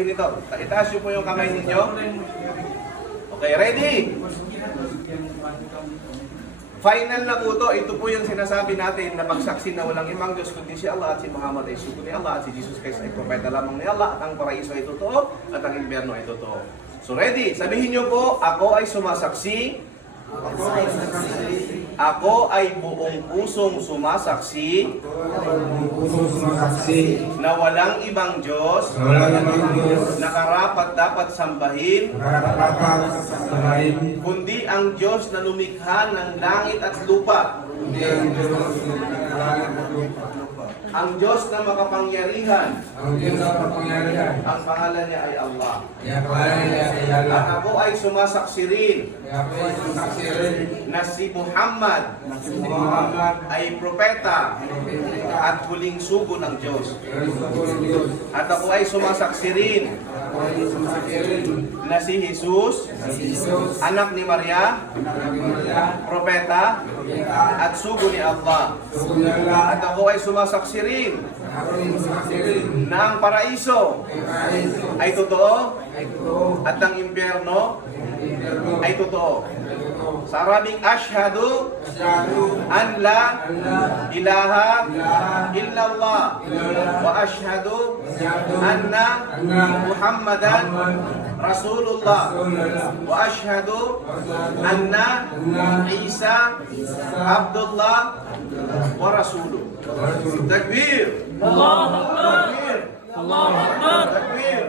Nito, itaas nyo po yung kamay ninyo. Okay, ready? Final na po to. Ito po yung sinasabi natin na magsaksi na walang ibang Diyos kundi si Allah at si Muhammad ay sugo ni Allah at si Jesus Christ ay propeta lamang ni Allah at ang paraiso ay totoo at ang impyerno ay totoo. So ready? Sabihin nyo po, ako ay sumasaksi. Ako ay buong pusong sumasaksi na walang ibang Diyos na karapat dapat sambahin kundi ang Diyos na lumikha ng langit at lupa. Ang Diyos na makapangyarihan. Ang pangalan niya ay Allah. At ako ay sumasaksi rin na si Muhammad ay propeta at huling sugo ng Diyos. At ako ay sumasaksi rin na si Jesus, anak ni Maria, propeta at sugo ni Allah. At ako ay sumasaksi rin na ang paraiso ay totoo at ang impyerno ay totoo. Sa Arabing, ashhadu an la ilaha illallah wa ashhadu anna Muhammadan Rasulullah wa ashhadu anna Isa Abdullah wa Rasuluh. Takbir! Allahu Akbar! Takbir! Allahu Akbar! Takbir!